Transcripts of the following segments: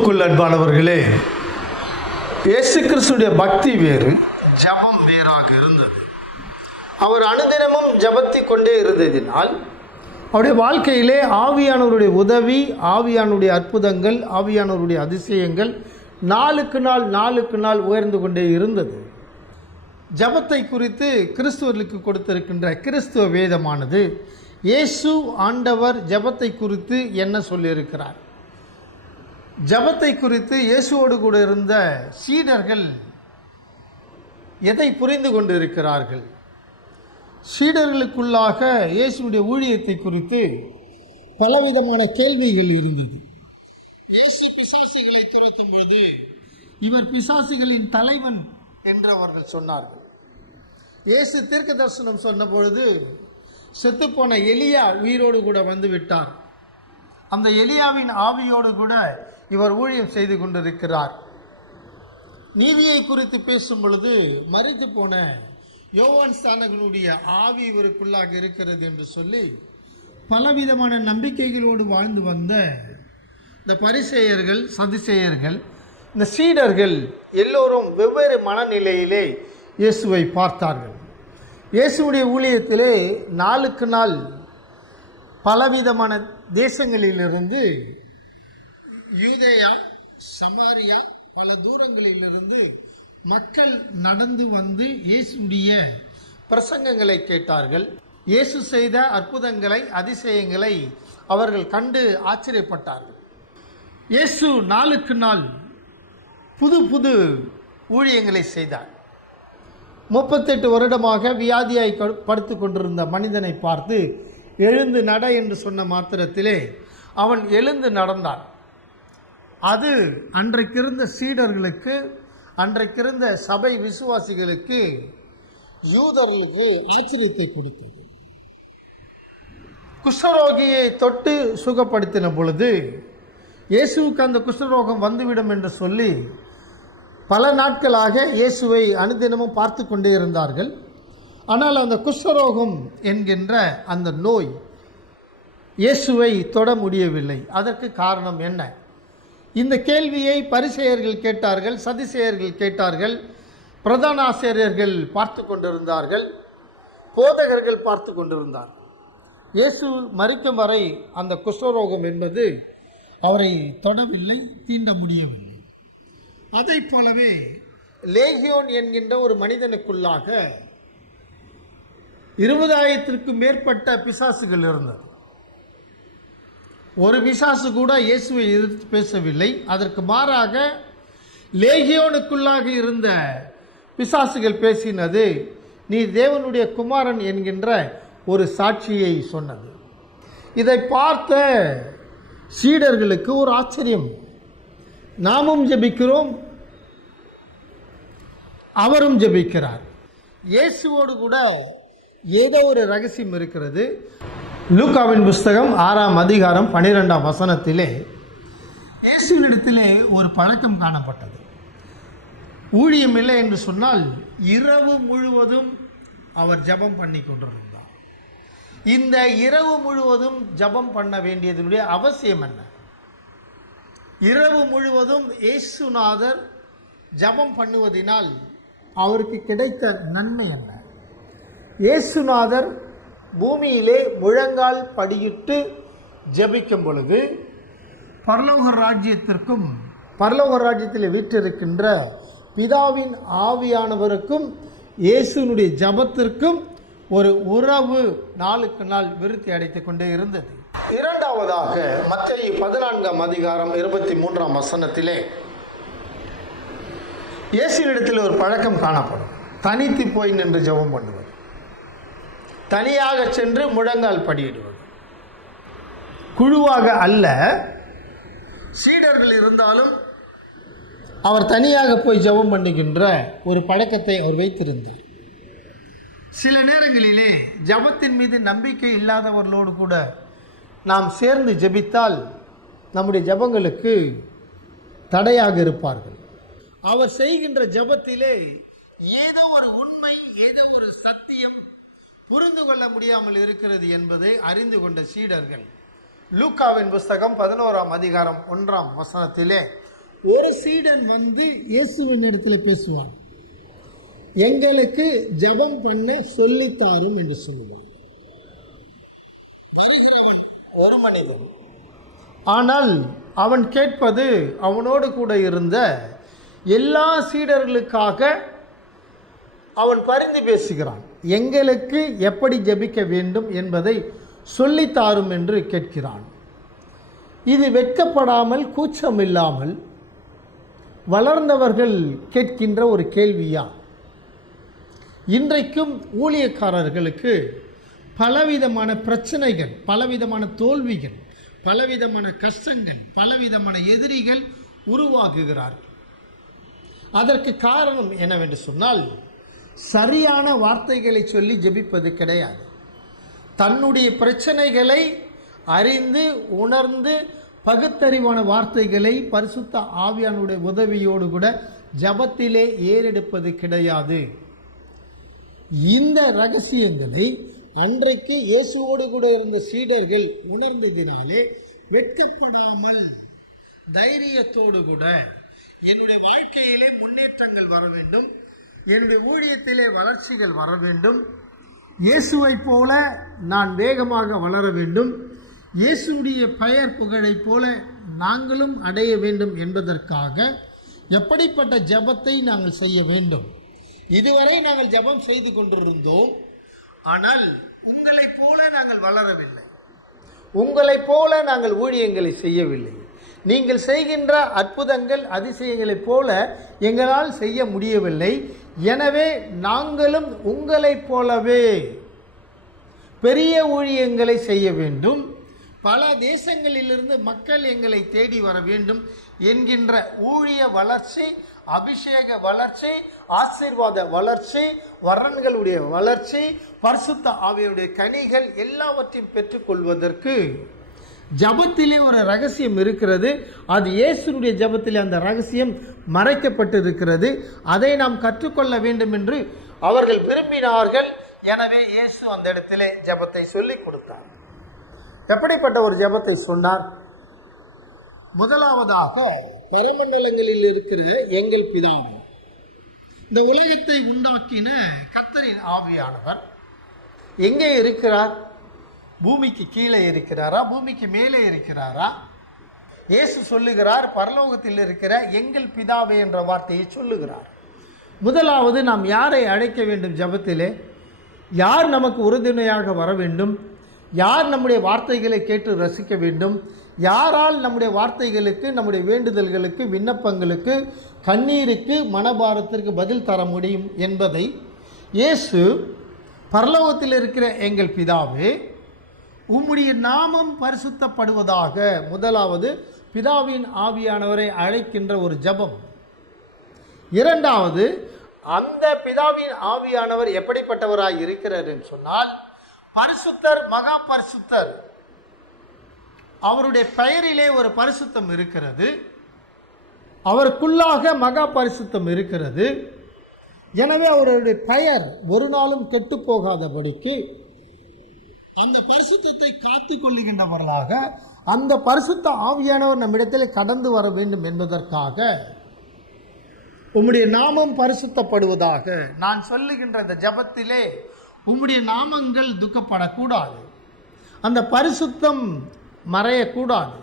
அன்பானவர்களே இயேசு கிறிஸ்துடைய பக்தி வேறு ஜபம் வேறாக இருந்தது. அவர் அனுதினமும் ஜபத்தி கொண்டே இருந்ததினால் அவருடைய வாழ்க்கையிலே ஆவியானவருடைய உதவி ஆவியானுடைய அற்புதங்கள் ஆவியானவருடைய அதிசயங்கள் நாளுக்கு நாள் நாளுக்கு நாள் உயர்ந்து கொண்டே இருந்தது. ஜபத்தை குறித்து கிறிஸ்துவர்களுக்கு கொடுத்திருக்கின்ற கிறிஸ்துவ வேதமானது இயேசு ஆண்டவர் ஜபத்தை குறித்து என்ன சொல்லியிருக்கிறார்? ஜபத்தை குறித்து இயேசுவோடு கூட இருந்த சீடர்கள் எதை புரிந்து கொண்டிருக்கிறார்கள்? சீடர்களுக்குள்ளாக இயேசுடைய ஊழியத்தை குறித்து பலவிதமான கேள்விகள் இருந்தது. இயேசு பிசாசுகளை துரத்தும் பொழுது இவர் பிசாசுகளின் தலைவன் என்று அவர்கள் சொன்னார்கள். இயேசு தீர்க்க தரிசனம் சொன்ன பொழுது செத்துப்போன எலியா உயிரோடு கூட வந்து விட்டார். அந்த எலியாவின் ஆவியோடு கூட இவர் ஊழியம் செய்து கொண்டிருக்கிறார். நீதியை குறித்து பேசும் பொழுது மறித்து போன யோவான் ஸ்தானகனுடைய ஆவி இவருக்குள்ளாக இருக்கிறது என்று சொல்லி பலவிதமான நம்பிக்கைகளோடு வாழ்ந்து வந்த இந்த பரிசேயர்கள் சதிசெயர்கள் இந்த சீடர்கள் எல்லோரும் வெவ்வேறு மனநிலையிலே இயேசுவை பார்த்தார்கள். இயேசுவுடைய ஊழியத்திலே நாளுக்கு நாள் பலவிதமான தேசங்களிலிருந்து யூதேயா சமாரியா பல தூரங்களிலிருந்து மக்கள் நடந்து வந்து இயேசுடைய பிரசங்கங்களை கேட்டார்கள். இயேசு செய்த அற்புதங்களை அதிசயங்களை அவர்கள் கண்டு ஆச்சரியப்பட்டார்கள். இயேசு நாளுக்கு நாள் புது புது ஊழியங்களை செய்தார். முப்பத்தெட்டு வருடமாக வியாதியாய் படுத்து கொண்டிருந்த மனிதனை பார்த்து எழுந்து நட என்று சொன்ன மாத்திரத்திலே அவன் எழுந்து நடந்தான். அது அன்றைக்கிருந்த சீடர்களுக்கு அன்றைக்கிருந்த சபை விசுவாசிகளுக்கு யூதர்களுக்கு ஆச்சரியத்தை கொடுத்தது. குஷ்டரோகியை தொட்டு சுகப்படுத்தின பொழுது இயேசுவுக்கு அந்த குஷ்டரோகம் வந்துவிடும் என்று சொல்லி பல நாட்களாக இயேசுவை அனுதினமும் பார்த்து கொண்டே இருந்தார்கள். ஆனால் அந்த குஷ்டரோகம் என்கின்ற அந்த நோய் இயேசுவை தொட முடியவில்லை. அதற்கு காரணம் என்ன? இந்த கேள்வியை பரிசெயர்கள் கேட்டார்கள் சதிசெயர்கள் கேட்டார்கள் பிரதான ஆசிரியர்கள் பார்த்து கொண்டிருந்தார்கள் போதகர்கள் பார்த்து கொண்டிருந்தார். இயேசு மறிக்கும் வரை அந்த குஷ்டரோகம் என்பது அவரை தொடவில்லை தீண்ட முடியவில்லை. அதைப் போலவே லேகியோன் என்கின்ற ஒரு மனிதனுக்குள்ளாக இருபதாயிரத்திற்கும் மேற்பட்ட பிசாசுகள் இருந்தது. ஒரு பிசாசு கூட இயேசுவை எதிர்த்து பேசவில்லை. அதற்கு மாறாக லேகியோனுக்குள்ளாக இருந்த பிசாசுகள் பேசினது நீ தேவனுடைய குமாரன் என்கின்ற ஒரு சாட்சியை சொன்னது. இதை பார்த்த சீடர்களுக்கு ஒரு ஆச்சரியம். நாமும் ஜெபிக்கிறோம். அவரும் ஜெபிக்கிறார். இயேசுவோடு கூட ஏதோ ஒரு ரகசியம் இருக்கிறது. லூக்காவின் புஸ்தகம் ஆறாம் அதிகாரம் பன்னிரெண்டாம் வசனத்திலே இயேசுவினிடத்திலே ஒரு பழக்கம் காணப்பட்டது. ஊழியம் இல்லை என்று சொன்னால் இரவு முழுவதும் அவர் ஜெபம் பண்ணி கொண்டிருந்தார். இந்த இரவு முழுவதும் ஜெபம் பண்ண வேண்டியதனுடைய அவசியம் என்ன? இரவு முழுவதும் இயேசுநாதர் ஜெபம் பண்ணுவதினால் அவருக்கு கிடைத்த நன்மை என்ன? இயேசுநாதர் பூமியிலே முழங்கால் படியிட்டு ஜெபிக்கும் பொழுது பரலோக ராஜ்யத்திற்கும் பரலோக ராஜ்யத்தில் வீற்றிருக்கின்ற பிதாவின் ஆவியானவருக்கும் இயேசுனுடைய ஜபத்திற்கும் ஒரு உறவு நாளுக்கு நாள் விருத்தி அடைத்துக் கொண்டே இருந்தது. இரண்டாவதாக மத்திய பதினான்காம் அதிகாரம் இருபத்தி மூன்றாம் வசனத்திலே இயேசுவினிடத்தில் ஒரு பழக்கம் காணப்படும். தனித்து போய் நின்று ஜெபம் பண்ணுவது. தனியாக சென்று முழங்கால் படியிடுவது. குழுவாக அல்ல சீடர்கள் இருந்தாலும் அவர் தனியாக போய் ஜெபம் பண்ணுகின்ற ஒரு பழக்கத்தை அவர் வைத்திருந்தார். சில நேரங்களிலே ஜெபத்தின் மீது நம்பிக்கை இல்லாதவர்களோடு கூட நாம் சேர்ந்து ஜெபித்தால் நம்முடைய ஜெபங்களுக்கு தடையாக இருப்பார்கள். அவர் செய்கின்ற ஜெபத்திலே ஏதோ ஒரு உண்மை ஏதோ ஒரு சத்தியம் புரிந்து கொள்ள முடியாமல் இருக்கிறது என்பதை அறிந்து கொண்ட சீடர்கள். லூக்காவின் புஸ்தகம் பதினோராம் அதிகாரம் ஒன்றாம் வசனத்திலே ஒரு சீடன் வந்து இயேசுவின் இடத்துல பேசுவான். எங்களுக்கு ஜெபம் பண்ண சொல்லித்தாரும் என்று சொல்லுவான். வருகிறவன் ஒரு மனிதன். ஆனால் அவன் கேட்பது அவனோடு கூட இருந்த எல்லா சீடர்களுக்காக அவன் பரிந்து பேசுகிறான். எங்களுக்கு எப்படி ஜெபிக்க வேண்டும் என்பதை சொல்லித்தாரும் என்று கேட்கிறான். இது வெட்கப்படாமல் கூச்சமில்லாமல் வளர்ந்தவர்கள் கேட்கின்ற ஒரு கேள்வியா? இன்றைக்கும் ஊழியக்காரர்களுக்கு பலவிதமான பிரச்சனைகள் பலவிதமான தோல்விகள் பலவிதமான கஷ்டங்கள் பலவிதமான எதிரிகள் உருவாகுகிறார்கள். அதற்கு காரணம் என்னவென்று சொன்னால் சரியான வார்த்தைகளை சொல்லி ஜெபிப்பது கிடையாது. தன்னுடைய பிரச்சனைகளை அறிந்து உணர்ந்து பகுத்தறிவான வார்த்தைகளை பரிசுத்த ஆவியானுடைய உதவியோடு கூட ஜபத்திலே ஏறெடுப்பது கிடையாது. இந்த ரகசியங்களை அன்றைக்கு இயேசுவோடு கூட இருந்த சீடர்கள் உணர்ந்ததினாலே வெட்கப்படாமல் தைரியத்தோடு கூட என்னுடைய வாழ்க்கையிலே முன்னேற்றங்கள் வர வேண்டும். என்னுடைய ஊழியத்திலே வளர்ச்சிகள் வர வேண்டும். இயேசுவைப் போல நான் வேகமாக வளர வேண்டும். இயேசுடைய பெயர் புகழைப் போல நாங்களும் அடைய வேண்டும் என்பதற்காக எப்படிப்பட்ட ஜெபத்தை நாங்கள் செய்ய வேண்டும்? இதுவரை நாங்கள் ஜெபம் செய்து கொண்டிருந்தோம். ஆனால் உங்களைப் போல நாங்கள் வளரவில்லை. உங்களைப் போல நாங்கள் ஊழியங்களை செய்யவில்லை. நீங்கள் செய்கின்ற அற்புதங்கள் அதிசயங்களைப் போல எங்களால் செய்ய முடியவில்லை. எனவே நாங்களும் உங்களைப் போலவே பெரிய ஊழியங்களை செய்ய வேண்டும். பல தேசங்களிலிருந்து மக்கள் எங்களை தேடி வர வேண்டும் என்கின்ற ஊழிய வளர்ச்சி அபிஷேக வளர்ச்சி ஆசீர்வாத வளர்ச்சி வரன்களுடைய வளர்ச்சி பரிசுத்த ஆவியுடைய கனிகள் எல்லாவற்றையும் பெற்றுக்கொள்வதற்கு ஜபத்திலே ஒரு ரகசியம் இருக்கிறது. அது இயேசுனுடைய ஜபத்திலே அந்த ரகசியம் மறைக்கப்பட்டிருக்கிறது. அதை நாம் கற்றுக்கொள்ள வேண்டும் என்று அவர்கள் விரும்பினார்கள். எனவே இயேசு அந்த இடத்திலே ஜபத்தை சொல்லிக் கொடுத்தார். எப்படிப்பட்ட ஒரு ஜபத்தை சொன்னார்? முதலாவதாக பரமண்டலங்களில் இருக்கிற எங்கள் பிதாவும் இந்த உலகத்தை உண்டாக்கின கத்தரின் ஆவியானவர் எங்கே இருக்கிறார்? பூமிக்கு கீழே இருக்கிறாரா? பூமிக்கு மேலே இருக்கிறாரா? இயேசு சொல்லுகிறார் பரலோகத்தில் இருக்கிற எங்கள் பிதாவே என்ற வார்த்தையை சொல்லுகிறார். முதலாவது நாம் யாரை அழைக்க வேண்டும் ஜபத்திலே? யார் நமக்கு உறுதுணையாக வர வேண்டும்? யார் நம்முடைய வார்த்தைகளை கேட்டு ரசிக்க வேண்டும்? யாரால் நம்முடைய வார்த்தைகளுக்கு நம்முடைய வேண்டுதல்களுக்கு விண்ணப்பங்களுக்கு கண்ணீருக்கு மனபாரத்திற்கு பதில் தர முடியும் என்பதை இயேசு பரலோகத்தில் இருக்கிற எங்கள் பிதாவே உம்முடைய நாமம் பரிசுத்தப்படுவதாக முதலாவது பிதாவின் ஆவியானவரை அழைக்கின்ற ஒரு ஜெபம். இரண்டாவது அந்த பிதாவின் ஆவியானவர் எப்படிப்பட்டவராய் இருக்கிறார் என்று சொன்னால் பரிசுத்தர் மகா பரிசுத்தர். அவருடைய பெயரிலே ஒரு பரிசுத்தம் இருக்கிறது. அவருக்குள்ளாக மகா பரிசுத்தம் இருக்கிறது. எனவே அவருடைய பெயர் ஒரு நாளும் கெட்டு போகாதபடிக்கு அந்த பரிசுத்தத்தை காத்து கொள்ளுகின்றவர்களாக அந்த பரிசுத்த ஆவியானவர் நம்மிடத்தில் கடந்து வர வேண்டும் என்பதற்காக உம்முடைய நாமம் பரிசுத்தப்படுவதாக நான் சொல்லுகின்ற இந்த ஜபத்திலே உம்முடைய நாமங்கள் துக்கப்படக்கூடாது. அந்த பரிசுத்தம் மறையக்கூடாது.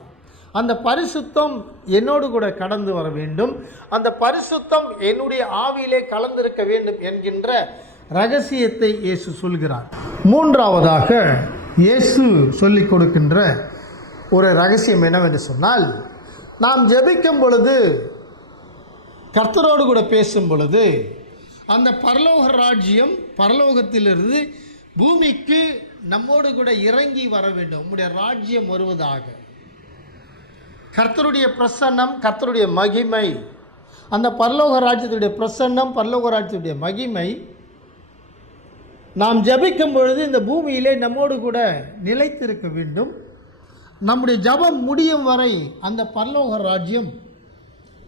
அந்த பரிசுத்தம் என்னோடு கூட கடந்து வர வேண்டும். அந்த பரிசுத்தம் என்னுடைய ஆவியிலே கலந்திருக்க வேண்டும் என்கின்ற ரகசியத்தை இயேசு சொல்கிறார். மூன்றாவதாக இயேசு சொல்லிக் கொடுக்கின்ற ஒரு ரகசியம் என்னவென்று சொன்னால் நாம் ஜெபிக்கும் பொழுது கர்த்தரோடு கூட பேசும் பொழுது அந்த பரலோக ராஜ்யம் பரலோகத்திலிருந்து பூமிக்கு நம்மோடு கூட இறங்கி வர வேண்டும். உம்முடைய ராஜ்யம் வருவதாக. கர்த்தருடைய பிரசன்னம் கர்த்தருடைய மகிமை. அந்த பரலோக ராஜ்யத்துடைய பிரசன்னம் பரலோக ராஜ்யத்துடைய மகிமை நாம் ஜபிக்கும் பொழுது இந்த பூமியிலே நம்மோடு கூட நிலைத்திருக்க வேண்டும். நம்முடைய ஜெபம் முடியும் வரை அந்த பரலோக ராஜ்யம்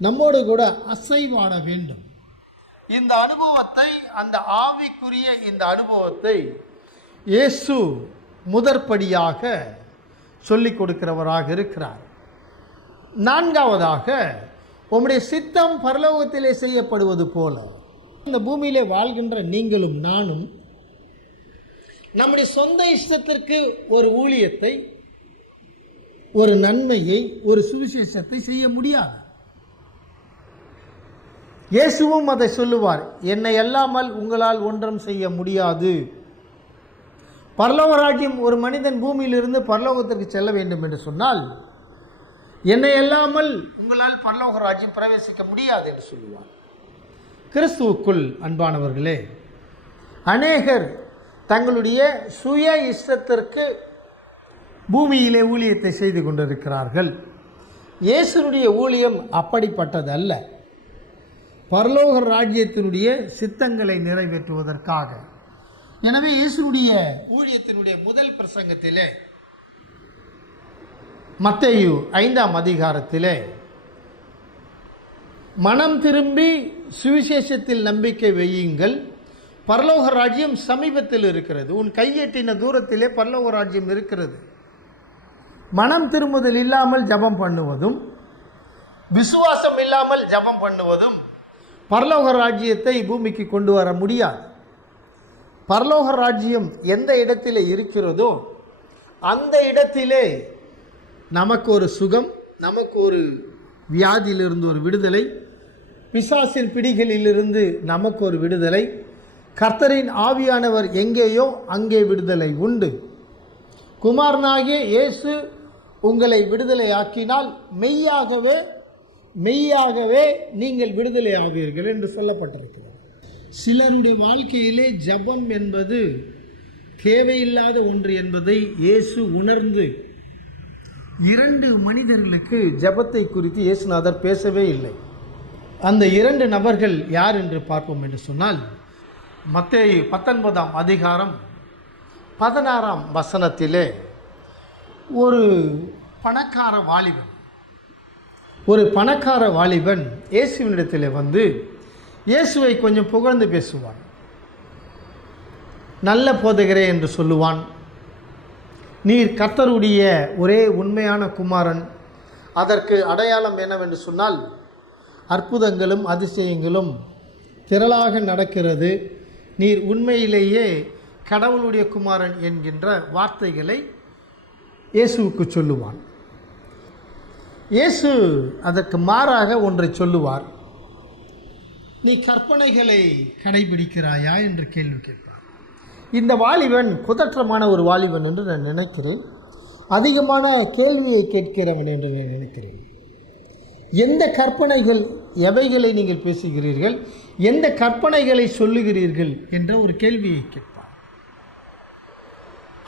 நம்மோடு கூட அசைவாட வேண்டும். இந்த அனுபவத்தை அந்த ஆவிக்குரிய இந்த அனுபவத்தை இயேசு முதற்படியாக சொல்லிக் கொடுக்கிறவராக இருக்கிறார். நான்காவதாக உம்முடைய சித்தம் பரலோகத்திலே செய்யப்படுவது போல இந்த பூமியிலே வாழ்கின்ற நீங்களும் நானும் நம்முடைய சொந்த இஷ்டத்திற்கு ஒரு ஊழியத்தை ஒரு நன்மையை ஒரு சுவிசேஷத்தை செய்ய முடியாது. இயேசுவும் அதை சொல்லுவார் என்னை அல்லாமல் உங்களால் ஒன்றும் செய்ய முடியாது. பரலோக ராஜ்யம் ஒரு மனிதன் பூமியிலிருந்து பரலோகத்திற்கு செல்ல வேண்டும் என்று சொன்னால் என்னை அல்லாமல் உங்களால் பரலோக ராஜ்யம் பிரவேசிக்க முடியாது என்று சொல்லுவார். கிறிஸ்துவுக்குள் அன்பானவர்களே அநேகர் தங்களுடைய சுய இஷ்டத்திற்கு பூமியிலே ஊழியத்தை செய்து கொண்டிருக்கிறார்கள். இயேசுனுடைய ஊழியம் அப்படிப்பட்டதல்ல. பரலோக ராஜ்யத்தினுடைய சித்தங்களை நிறைவேற்றுவதற்காக. எனவே இயேசுனுடைய ஊழியத்தினுடைய முதல் பிரசங்கத்திலே மத்தையு ஐந்தாம் அதிகாரத்திலே மனம் திரும்பி சுவிசேஷத்தில் நம்பிக்கை வையுங்கள். பரலோக ராஜ்யம் சமீபத்தில் இருக்கிறது. உன் கையெட்டின தூரத்திலே பரலோக ராஜ்யம் இருக்கிறது. மனம் திரும்புதல் இல்லாமல் ஜபம் பண்ணுவதும் விசுவாசம் இல்லாமல் ஜபம் பண்ணுவதும் பரலோக ராஜ்யத்தை பூமிக்கு கொண்டு வர முடியாது. பரலோக ராஜ்யம் எந்த இடத்திலே இருக்கிறதோ அந்த இடத்திலே நமக்கு ஒரு சுகம் நமக்கு ஒரு வியாதியிலிருந்து ஒரு விடுதலை பிசாசின் பிடிகளிலிருந்து நமக்கு ஒரு விடுதலை கர்த்தரின் ஆவியானவர் எங்கேயோ அங்கே விடுதலை உண்டு. குமாரனாகிய இயேசு உங்களை விடுதலையாக்கினால் மெய்யாகவே மெய்யாகவே நீங்கள் விடுதலை ஆவீர்கள் என்று சொல்லப்பட்டிருக்கிறார் சிலருடைய வாழ்க்கையிலே ஜபம் என்பது தேவையில்லாத ஒன்று என்பதை இயேசு உணர்ந்து இரண்டு மனிதர்களுக்கு ஜபத்தை குறித்து இயேசுநாதர் பேசவே இல்லை. அந்த இரண்டு நபர்கள் யார் என்று பார்ப்போம் என்று சொன்னால் மத்தேயு பத்தொன்பதாம் அதிகாரம் பதினாறாம் வசனத்திலே ஒரு பணக்கார வாலிபன் ஒரு பணக்கார வாலிபன் இயேசுவினிடத்தில் வந்து இயேசுவை கொஞ்சம் புகழ்ந்து பேசுவான். நல்ல போதகரே என்று சொல்லுவான். நீர் கர்த்தருடைய ஒரே உண்மையான குமாரன். அதற்கு அடையாளம் என்னவென்று சொன்னால் அற்புதங்களும் அதிசயங்களும் திரளாக நடக்கிறது. நீர் உண்மையிலேயே கடவுளுடைய குமாரன் என்கின்ற வார்த்தைகளை இயேசுவுக்கு சொல்லுவான். இயேசு அதற்கு மாறாக ஒன்றை சொல்லுவார். நீ கற்பனைகளை கடைபிடிக்கிறாயா என்று கேள்வி கேட்பார். இந்த வாலிபன் குதற்றமான ஒரு வாலிபன் என்று நான் நினைக்கிறேன். அதிகமான கேள்வியை கேட்கிறவன் என்று நான் நினைக்கிறேன். எந்த கற்பனைகள் எவைகளை நீங்கள் பேசுகிறீர்கள் எந்த கற்பனைகளை சொல்லுகிறீர்கள் என்ற ஒரு கேள்வியை கேட்பார்.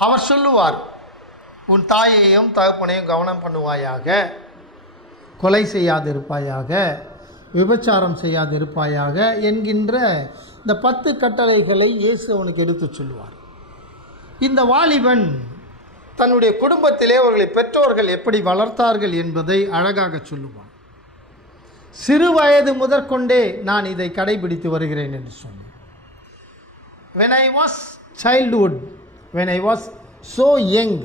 அவர் சொல்லுவார் உன் தாயையும் தகப்பனையும் கவனம் பண்ணுவாயாக கொலை செய்யாதிருப்பாயாக விபச்சாரம் செய்யாதிருப்பாயாக என்கின்ற இந்த பத்து கட்டளைகளை இயேசு அவனுக்கு எடுத்துச் சொல்லுவார். இந்த வாலிபன் தன்னுடைய குடும்பத்திலே அவர்களை பெற்றோர்கள் எப்படி வளர்த்தார்கள் என்பதை அழகாக சொல்லுவார். சிறு வயது முதற்கொண்டே நான் இதை கடைபிடித்து வருகிறேன் என்று சொன்னேன் when I was childhood when I was so young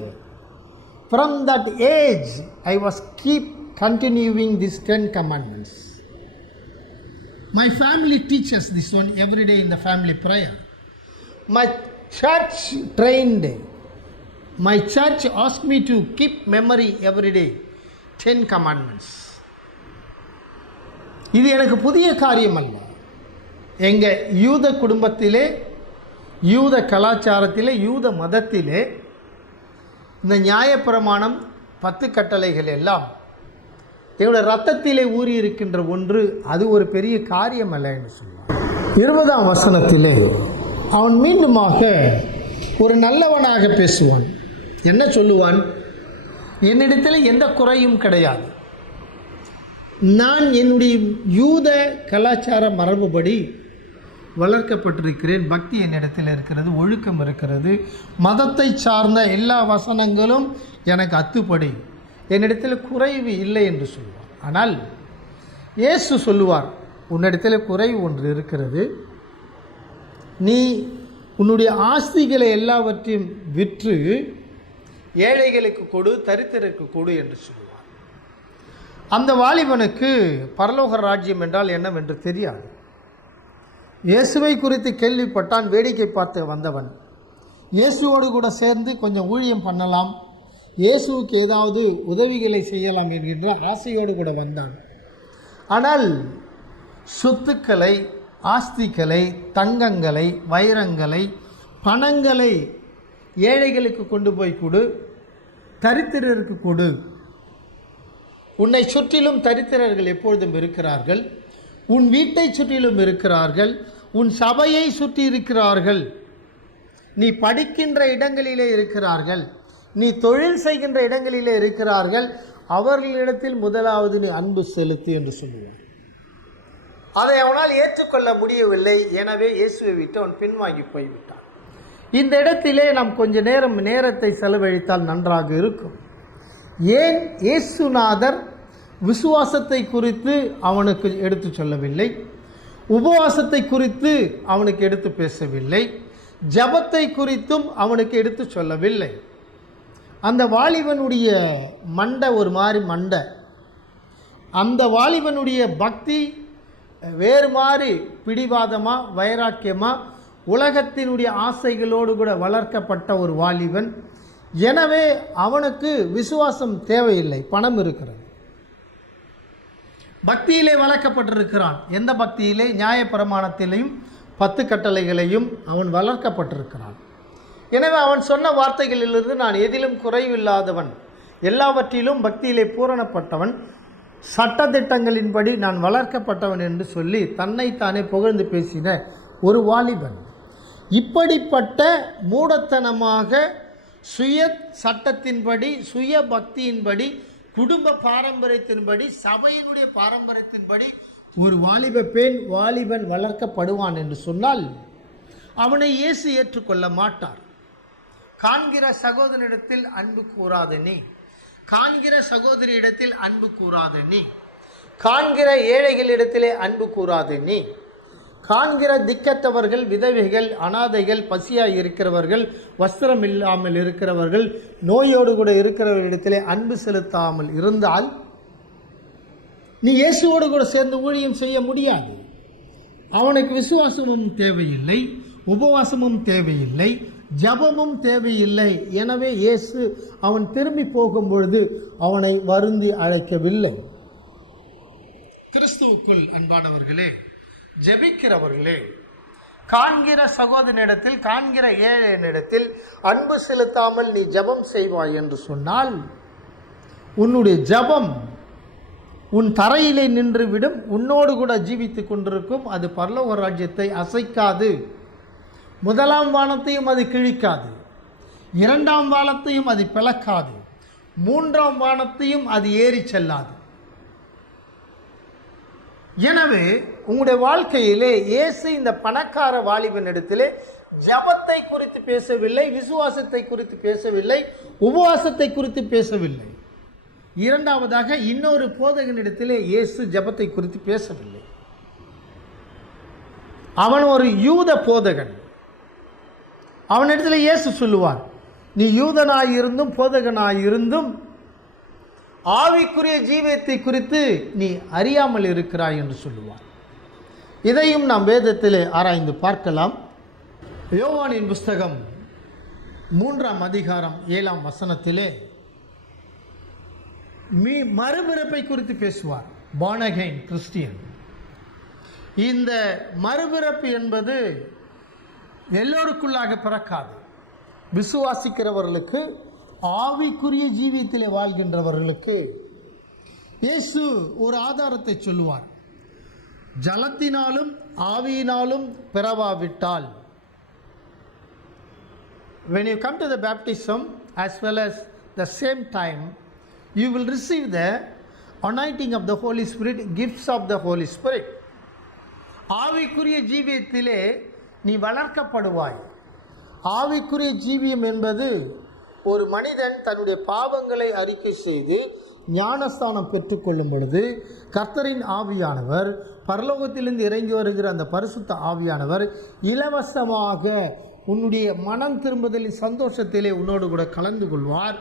from that age I was keep continuing this ten commandments my family teachers this one everyday in the family prayer my church trained my church asked me to keep memory every day, Ten இது எனக்கு புதிய காரியம் அல்ல எங்கள் யூத குடும்பத்திலே யூத கலாச்சாரத்திலே யூத மதத்திலே இந்த நியாயப்பிரமாணம் பத்து கட்டளைகள் எல்லாம் என்னோட ரத்தத்திலே ஊறி இருக்கின்ற ஒன்று அது ஒரு பெரிய காரியம் அல்ல என்று சொல்லுவான் இருபதாம் வசனத்திலே அவன் மீண்டுமாக ஒரு நல்லவனாக பேசுவான். என்ன சொல்லுவான்? என்னிடத்தில் எந்த குறையும் கிடையாது. நான் என்னுடைய யூத கலாச்சார மரபுபடி வளர்க்கப்பட்டிருக்கிறேன். பக்தி என்னிடத்தில் இருக்கிறது ஒழுக்கம் இருக்கிறது. மதத்தை சார்ந்த எல்லா வசனங்களும் எனக்கு அத்துப்படி. என்னிடத்தில் குறைவு இல்லை என்று சொல்லுவார் ஆனால் இயேசு சொல்லுவார் உன்னிடத்தில் குறைவு ஒன்று இருக்கிறது. நீ உன்னுடைய ஆஸ்திகளை எல்லாவற்றையும் விற்று ஏழைகளுக்கு கொடு தரித்திரருக்கு கொடு என்று சொல்லுவார் அந்த வாலிபனுக்கு பரலோக ராஜ்யம் என்றால் என்னவென்று தெரியாது. இயேசுவை குறித்து கேள்விப்பட்டான் வேடிக்கை பார்த்து வந்தவன். இயேசுவோடு கூட சேர்ந்து கொஞ்சம் ஊழியம் பண்ணலாம் இயேசுவுக்கு ஏதாவது உதவிகளை செய்யலாம் என்கின்ற ஆசையோடு கூட வந்தான். ஆனால் சொத்துக்களை ஆஸ்திகளை தங்கங்களை வைரங்களை பணங்களை ஏழைகளுக்கு கொண்டு போய் கொடு தரித்திரருக்கு கொடு. உன்னை சுற்றிலும் தரித்திரர்கள் எப்பொழுதும் இருக்கிறார்கள். உன் வீட்டை சுற்றிலும் இருக்கிறார்கள். உன் சபையை சுற்றி இருக்கிறார்கள். நீ படிக்கின்ற இடங்களிலே இருக்கிறார்கள். நீ தொழில் செய்கின்ற இடங்களிலே இருக்கிறார்கள். அவர்களிடத்தில் முதலாவது நீ அன்பு செலுத்து என்று சொல்லுவான். அதை அவனால் ஏற்றுக்கொள்ள முடியவில்லை. எனவே இயேசுவை விட்டு அவன் பின்வாங்கி போய்விட்டான். இந்த இடத்திலே நாம் கொஞ்ச நேரம் நேரத்தை செலவழித்தால் நன்றாக இருக்கும். ஏன் இயேசுநாதர் விசுவாசத்தை குறித்து அவனுக்கு எடுத்து சொல்லவில்லை? உபவாசத்தை குறித்து அவனுக்கு எடுத்து பேசவில்லை. ஜபத்தை குறித்தும் அவனுக்கு எடுத்து சொல்லவில்லை. அந்த வாலிபனுடைய மண்டை ஒரு மாதிரி மண்டை. அந்த வாலிபனுடைய பக்தி வேறு மாதிரி பிடிவாதமாக வைராக்கியமாக உலகத்தினுடைய ஆசைகளோடு கூட வளர்க்கப்பட்ட ஒரு வாலிபன். எனவே அவனுக்கு விசுவாசம் தேவையில்லை பணம் இருக்கிறது. பக்தியிலே வளர்க்கப்பட்டிருக்கிறான். எந்த பக்தியிலே? நியாயப்பிரமாணத்திலையும் பத்து கட்டளைகளையும் அவன் வளர்க்கப்பட்டிருக்கிறான். எனவே அவன் சொன்ன வார்த்தைகளிலிருந்து நான் எதிலும் குறைவில்லாதவன் எல்லாவற்றிலும் பக்தியிலே பூரணப்பட்டவன் சட்டத்திட்டங்களின்படி நான் வளர்க்கப்பட்டவன் என்று சொல்லி தன்னைத்தானே புகழ்ந்து பேசின ஒரு வாலிபன். இப்படிப்பட்ட மூடத்தனமாக சுய சட்டத்தின்படி சுய பக்தியின்படி குடும்ப பாரம்பரியத்தின்படி சபையினுடைய பாரம்பரியத்தின்படி ஒரு வாலிப பெண் வாலிபன் வளர்க்கப்படுவான் என்று சொன்னால் அவனை இயேசு ஏற்றுக்கொள்ள மாட்டார். காண்கிற சகோதரனிடத்தில் அன்பு கூறாத நீ. காண்கிற சகோதரியிடத்தில் அன்பு கூறாத நீ. காண்கிற ஏழைகளிடத்திலே அன்பு கூறாத நீ. காண்கிற திக்கத்தவர்கள் விதவைகள் அனாதைகள் பசியாய் இருக்கிறவர்கள் வஸ்திரம் இல்லாமல் இருக்கிறவர்கள் நோயோடு கூட இருக்கிறவர்களிடத்திலே அன்பு செலுத்தாமல் இருந்தால் நீ இயேசுவோடு கூட சேர்ந்து ஊழியம் செய்ய முடியாது. அவனுக்கு விசுவாசமும் தேவையில்லை உபவாசமும் தேவையில்லை ஜபமும் தேவையில்லை. எனவே இயேசு அவன் திரும்பி போகும் பொழுது அவனை வருந்தி அழைக்கவில்லை. கிறிஸ்துவுக்குள் அன்பானவர்களே ஜெபிக்கிறவர்களே காண்கிற சகோதரனிடத்தில் காண்கிற ஏழையனிடத்தில் அன்பு செலுத்தாமல் நீ ஜெபம் செய்வாய் என்று சொன்னால் உன்னுடைய ஜெபம் உன் தரையிலே நின்றுவிடும் உன்னோடு கூட ஜீவித்துக் கொண்டிருக்கும் அது பரலோக ராஜ்யத்தை அசைக்காது. முதலாம் வானத்தையும் அது கிழிக்காது. இரண்டாம் வானத்தையும் அது பிளக்காது. மூன்றாம் வானத்தையும் அது ஏறி செல்லாது. எனவே உங்களுடைய வாழ்க்கையிலே இயேசு இந்த பணக்கார வாலிபனிடத்திலே ஜபத்தை குறித்து பேசவில்லை விசுவாசத்தை குறித்து பேசவில்லை உபவாசத்தை குறித்து பேசவில்லை. இரண்டாவதாக இன்னொரு போதகனிடத்திலே இயேசு ஜபத்தை குறித்து பேசவில்லை. அவன் ஒரு யூத போதகன். அவனிடத்தில் இயேசு சொல்லுவார் நீ யூதனாயிருந்தும் போதகனாயிருந்தும் ஆவிக்குரிய ஜீவியத்தை குறித்து நீ அறியாமல் இருக்கிறாய் என்று சொல்லுவார் இதையும் நாம் வேதத்திலே ஆராய்ந்து பார்க்கலாம். யோவானின் புஸ்தகம் மூன்றாம் அதிகாரம் ஏழாம் வசனத்திலே மீ மறுபிறப்பை குறித்து பேசுவார். Born again Christian. இந்த மறுபிறப்பு என்பது எல்லோருக்குள்ளாக பிறக்காது. விசுவாசிக்கிறவர்களுக்கு ஆவிக்குரிய ஜீவியத்தில் வாழ்கின்றவர்களுக்கு இயேசு ஒரு ஆதாரத்தை சொல்லுவார் ஜலத்தினாலும் ஆவியினாலும் பிறவாவிட்டால் when you come to the baptism as well as the same time you will receive the anointing of the Holy Spirit gifts of the Holy Spirit ஆவிக்குரிய ஜீவியத்திலே நீ வளர்க்கப்படுவாய் ஆவிக்குரிய ஜீவியம் என்பது ஒரு மனிதன் தன்னுடைய பாவங்களை அறிக்கை செய்து ஞானஸ்தானம் பெற்றுக்கொள்ளும் பொழுது கர்த்தரின் ஆவியானவர் பரலோகத்திலிருந்து இறங்கி வருகிற அந்த பரிசுத்த ஆவியானவர் இலவசமாக உன்னுடைய மனம் திரும்புதலின் சந்தோஷத்திலே உன்னோடு கூட கலந்து கொள்வார்.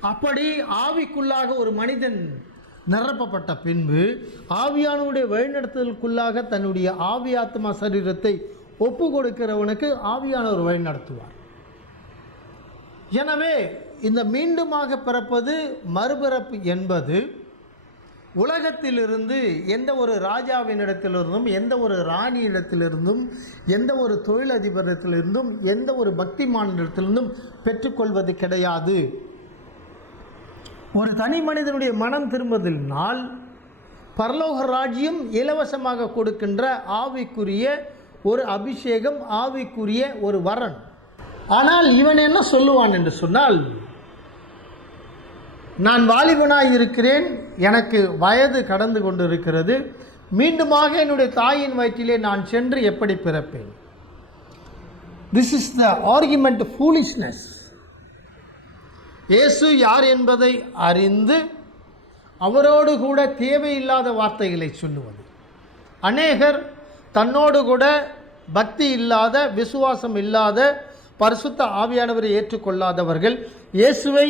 அப்படி ஆவிக்குள்ளாக ஒரு மனிதன் நிரப்பப்பட்ட பின்பு ஆவியானவருடைய வழிநடத்துதலுக்குள்ளாக தன்னுடைய ஆவி ஆத்மா சரீரத்தை ஒப்பு கொடுக்கிறவனுக்கு ஆவியானவர் வழி நடத்துவார் எனவே இந்த மீண்டுமாக பிறப்பது மறுபிறப்பு என்பது உலகத்திலிருந்து எந்த ஒரு ராஜாவினிடத்திலிருந்தும் எந்த ஒரு ராணியிடத்திலிருந்தும் எந்த ஒரு தொழிலதிபரிடத்திலிருந்தும் எந்த ஒரு பக்திமானிடத்திலிருந்தும் பெற்றுக்கொள்வது கிடையாது. ஒரு தனி மனிதனுடைய மனம் திரும்பதினால் பரலோக ராஜ்யம் இலவசமாக கொடுக்கின்ற ஆவிக்குரிய ஒரு அபிஷேகம் ஆவிக்குரிய ஒரு வரன். ஆனால் இவன் என்ன சொல்லுவான் என்று சொன்னால் நான் வாலிபனாய் இருக்கிறேன் எனக்கு வயது கடந்து கொண்டு இருக்கிறது மீண்டுமாக என்னுடைய தாயின் வயிற்றிலே நான் சென்று எப்படி பிறப்பேன்? This is the argument foolishness இயேசு யார் என்பதை அறிந்து அவரோடு கூட தேவையில்லாத வார்த்தைகளை சொல்லுவது. அநேகர் தன்னோடு கூட பக்தி இல்லாத விசுவாசம் இல்லாத பரிசுத்த ஆவியானவரை ஏற்றுக்கொள்ளாதவர்கள் இயேசுவை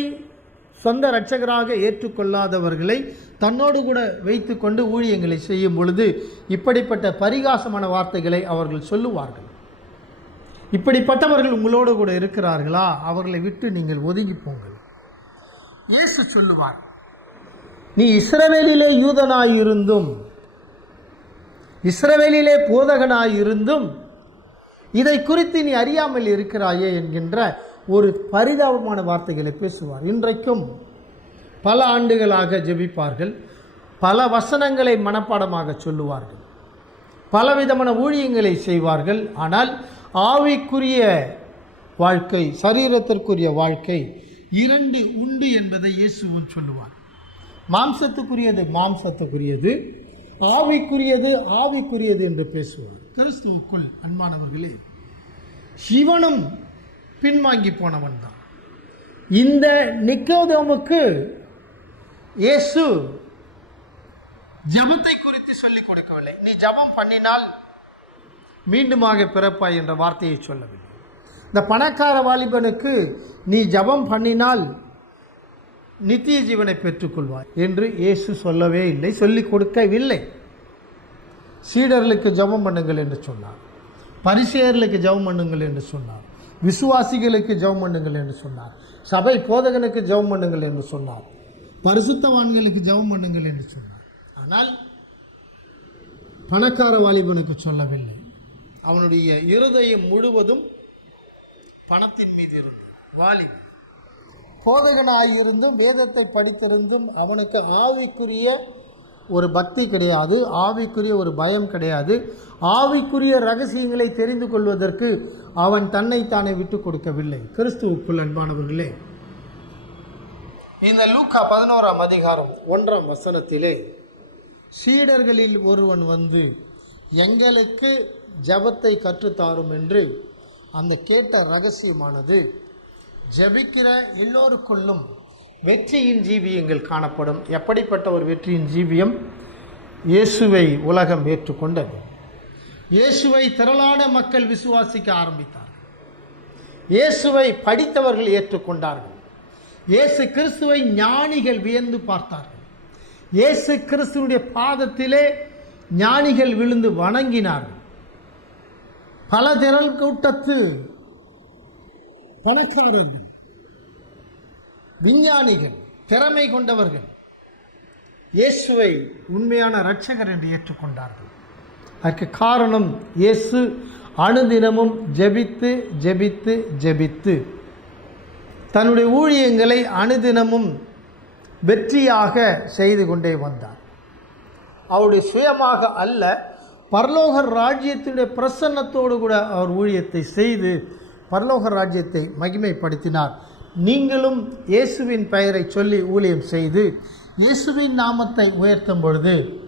சொந்த இரட்சகராக ஏற்றுக்கொள்ளாதவர்களை தன்னோடு கூட வைத்துக்கொண்டு ஊழியங்களை செய்யும் பொழுது இப்படிப்பட்ட பரிகாசமான வார்த்தைகளை அவர்கள் சொல்லுவார்கள். இப்படிப்பட்டவர்கள் உங்களோடு கூட இருக்கிறார்களா? அவர்களை விட்டு நீங்கள் ஒதுங்கி போங்கள். இயேசு சொல்லுவார் நீ இஸ்ரவேலிலே யூதனாயிருந்தும் இஸ்ரவேலிலே போதகனாயிருந்தும் இதை குறித்து நீ அறியாமல் இருக்கிறாயே என்கின்ற ஒரு பரிதாபமான வார்த்தைகளை பேசுவார். இன்றைக்கும் பல ஆண்டுகளாக ஜெபிப்பார்கள். பல வசனங்களை மனப்பாடமாக சொல்லுவார்கள். பலவிதமான ஊழியங்களை செய்வார்கள். ஆனால் ஆவிக்குரிய வாழ்க்கை சரீரத்திற்குரிய வாழ்க்கை இரண்டு உண்டு என்பதை இயேசுவும் சொல்லுவார். மாம்சத்துக்குரியது மாம்சத்துக்குரியது ஆவிக்குரியது ஆவிக்குரியது என்று பேசுவார். கிறிஸ்துவுக்குள் அன்பானவர்களே சிவனும் பின்வாங்கி போனவன் தான். இந்த நிக்கோதோமுக்கு இயேசு ஜபத்தை குறித்து சொல்லிக் கொடுக்கவில்லை. நீ ஜபம் பண்ணினால் மீண்டுமாக பிறப்பாய் என்ற வார்த்தையை சொல்லவில்லை. இந்த பணக்கார வாலிபனுக்கு நீ ஜபம் பண்ணினால் நித்திய ஜீவனை பெற்றுக்கொள்வாய் என்று இயேசு சொல்லவே இல்லை சொல்லிக் கொடுக்கவில்லை. சீடர்களுக்கு ஜெபம் பண்ணுங்கள் என்று சொன்னார். பரிசேயர்களுக்கு ஜெபம் பண்ணுங்கள் என்று சொன்னார். விசுவாசிகளுக்கு ஜெபம் பண்ணுங்கள் என்று சொன்னார். சபை போதகனுக்கு ஜெபம் பண்ணுங்கள் என்று சொன்னார். பரிசுத்தவான்களுக்கு ஜெபம் பண்ணுங்கள் என்று சொன்னார். ஆனால் பணக்கார வாலிபனுக்கு சொல்லவில்லை. அவனுடைய இருதயம் முழுவதும் பணத்தின் மீது இருந்தது. வாலிபன். போதகனாயிருந்தும் வேதத்தை படித்திருந்தும் அவனுக்கு ஆவிக்குரிய ஒரு பக்தி கிடையாது ஆவிக்குரிய ஒரு பயம் கிடையாது. ஆவிக்குரிய ரகசியங்களை தெரிந்து கொள்வதற்கு அவன் தன்னைத்தானே விட்டு கொடுக்கவில்லை. கிறிஸ்துவுக்குள் அன்பானவர்களே இந்த லூக்கா பதினோராம் அதிகாரம் ஒன்றாம் வசனத்திலே சீடர்களில் ஒருவன் வந்து எங்களுக்கு ஜபத்தை கற்றுத்தாரும் என்று அந்த கேட்ட ரகசியமானது ஜெபிக்கிற எல்லோருக்குள்ளும் வெற்றியின் ஜீவியங்கள் காணப்படும். எப்படிப்பட்ட ஒரு வெற்றியின் ஜீவியம்? இயேசுவை உலகம் ஏற்றுக்கொண்டது. இயேசுவை திரளான மக்கள் விசுவாசிக்க ஆரம்பித்தார்கள். இயேசுவை படித்தவர்கள் ஏற்றுக்கொண்டார்கள். இயேசு கிறிஸ்துவை ஞானிகள் வியந்து பார்த்தார்கள். இயேசு கிறிஸ்துவனுடைய பாதத்திலே ஞானிகள் விழுந்து வணங்கினார்கள். பல திரள் கூட்டத்தில் பணக்காரர்கள் விஞ்ஞானிகள் திறமை கொண்டவர்கள். இயேசுவை உண்மையான இரட்சகர் என்று ஏற்றுக்கொண்டார்கள். அதற்கு காரணம் இயேசு அனுதினமும் ஜெபித்து ஜெபித்து ஜெபித்து. தன்னுடைய ஊழியங்களை அனுதினமும் வெற்றியாக செய்து கொண்டே வந்தார். அவருடைய சுயமாக அல்ல பரலோக ராஜ்யத்தினுடைய பிரசன்னத்தோடு கூட அவர் ஊழியத்தை செய்து பரலோக ராஜ்யத்தை மகிமைப்படுத்தினார். நீங்களும் இயேசுவின் பெயரை சொல்லி ஊழியம் செய்து இயேசுவின் நாமத்தை உயர்த்தும் பொழுது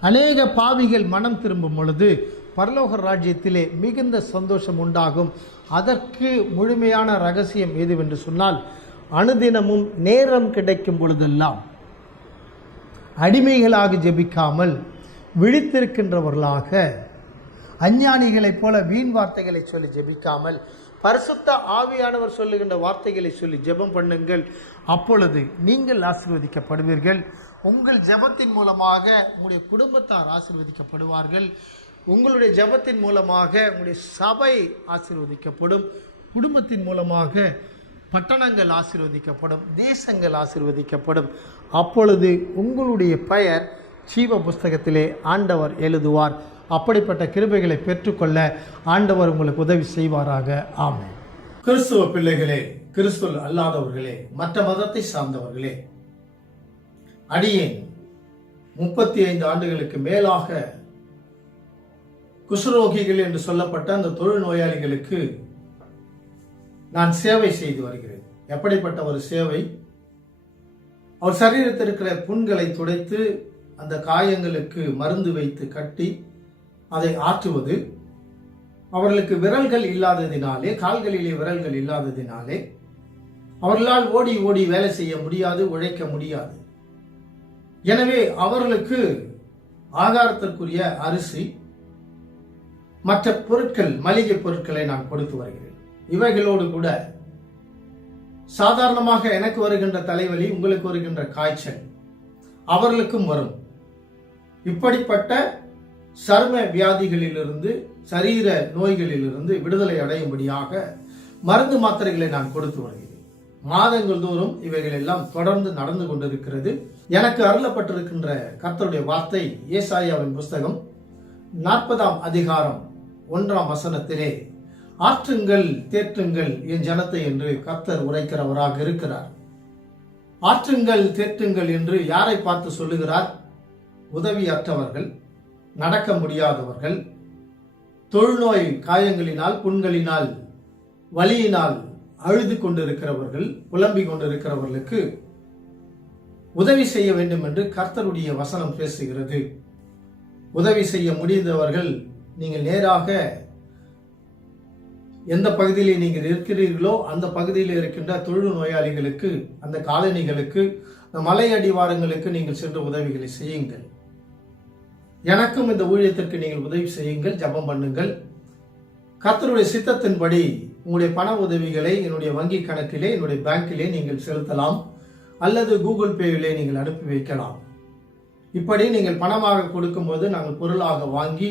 அநேக பாவிகள் மனம் திரும்பும் பொழுது பரலோக ராஜ்யத்திலே மிகுந்த சந்தோஷம் உண்டாகும். அதற்கு முழுமையான ரகசியம் எதுவென்று சொன்னால் அனுதினமும் நேரம் கிடைக்கும் பொழுதெல்லாம் அடிமைகளாக ஜெபிக்காமல் விழித்திருக்கின்றவர்களாக அஞ்ஞானிகளைப் போல வீண் வார்த்தைகளை சொல்லி ஜெபிக்காமல் பரிசுத்த ஆவியானவர் சொல்லுகின்ற வார்த்தைகளை சொல்லி ஜெபம் பண்ணுங்கள். அப்பொழுது நீங்கள் ஆசீர்வதிக்கப்படுவீர்கள். உங்கள் ஜெபத்தின் மூலமாக உங்களுடைய குடும்பத்தார் ஆசீர்வதிக்கப்படுவார்கள். உங்களுடைய ஜெபத்தின் மூலமாக உங்களுடைய சபை ஆசீர்வதிக்கப்படும். குடும்பத்தின் மூலமாக பட்டணங்கள் ஆசீர்வதிக்கப்படும். தேசங்கள் ஆசீர்வதிக்கப்படும். அப்பொழுது உங்களுடைய பெயர் ஜீவ புஸ்தகத்திலே ஆண்டவர் எழுதுவார். அப்படிப்பட்ட கிருபைகளை பெற்றுக்கொள்ள ஆண்டவர் உங்களுக்கு உதவி செய்வாராக. ஆமென். கிறிஸ்துவ பிள்ளைகளே கிறிஸ்துவ அல்லாதவர்களே மற்ற மதத்தை சார்ந்தவர்களே அடியேன் முப்பத்தி ஐந்து ஆண்டுகளுக்கு மேலாக குஷ்ரோகிகள் என்று சொல்லப்பட்ட அந்த தொழில் நோயாளிகளுக்கு நான் சேவை செய்து வருகிறேன். எப்படிப்பட்ட ஒரு சேவை? அவர் சரீரத்தில் இருக்கிற புண்களை துடைத்து அந்த காயங்களுக்கு மருந்து வைத்து கட்டி அதை ஆற்றுவது அவர்களுக்கு விரல்கள் இல்லாததினாலே கால்களிலே விரல்கள் இல்லாததினாலே அவர்களால் ஓடி ஓடி வேலை செய்ய முடியாது உழைக்க முடியாது. எனவே அவர்களுக்கு ஆகாரத்திற்குரிய அரிசி மற்ற பொருட்கள் மளிகை பொருட்களை நான் கொடுத்து வருகிறேன். இவைகளோடு கூட சாதாரணமாக எனக்கு வருகின்ற தலைவலி உங்களுக்கு வருகின்ற காய்ச்சல் அவர்களுக்கும் வரும். இப்படிப்பட்ட சர்ம வியாதிகளிலிருந்து சரீர நோய்களிலிருந்து விடுதலை அடையும்படியாக மருந்து மாத்திரைகளை நான் கொடுத்து வருகிறேன். மாதங்கள் தோறும் இவைகள் எல்லாம் தொடர்ந்து நடந்து கொண்டிருக்கிறது. எனக்கு அருளப்பட்டிருக்கின்ற கர்த்தருடைய வார்த்தை ஏசாயாவின் புஸ்தகம் நாற்பதாம் அதிகாரம் ஒன்றாம் வசனத்திலே ஆற்றுங்கள் தேற்றுங்கள் என் ஜனத்தை என்று கர்த்தர் உரைக்கிறவராக இருக்கிறார். ஆற்றுங்கள் தேற்றுங்கள் என்று யாரை பார்த்து சொல்லுகிறார்? உதவியற்றவர்கள். நடக்க முடியாதவர்கள் தொழுநோய் காயங்களினால் புண்களினால் வலியினால் அழுது கொண்டிருக்கிறவர்கள் புலம்பிக் கொண்டிருக்கிறவர்களுக்கு உதவி செய்ய வேண்டும் என்று கர்த்தருடைய வசனம் பேசுகிறது. உதவி செய்ய முடிந்தவர்கள் நீங்கள் நேராக எந்த பகுதியில் நீங்கள் இருக்கிறீர்களோ அந்த பகுதியில் இருக்கின்ற தொழு நோயாளிகளுக்கு அந்த காலனிகளுக்கு அந்த மலை அடிவாரங்களுக்கு நீங்கள் சென்று உதவிகளை செய்யுங்கள். எனக்கும் இந்த ஊழியத்திற்கு நீங்கள் உதவி செய்யுங்கள் ஜெபம் பண்ணுங்கள். கத்தருடைய சித்தத்தின்படி உங்களுடைய பண உதவிகளை என்னுடைய வங்கி கணக்கிலே என்னுடைய பேங்கிலே நீங்கள் செலுத்தலாம். அல்லது கூகுள் பேவிலே நீங்கள் அனுப்பி வைக்கலாம். இப்படி நீங்கள் பணமாக கொடுக்கும்போது நாங்கள் பொருளாக வாங்கி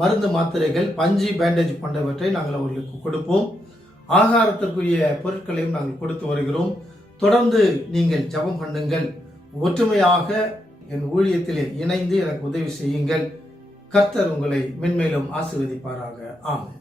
மருந்து மாத்திரைகள் பஞ்சு பேண்டேஜ் போன்றவற்றை நாங்கள் அவர்களுக்கு கொடுப்போம். ஆகாரத்திற்குரிய பொருட்களையும் நாங்கள் கொடுத்து வருகிறோம். தொடர்ந்து நீங்கள் ஜெபம் பண்ணுங்கள். ஒற்றுமையாக என் ஊழியத்திலே இணைந்து எனக்கு உதவி செய்யுங்கள். கர்த்தர் உங்களை மென்மேலும் ஆசிர்வதிப்பாராக. ஆமாம்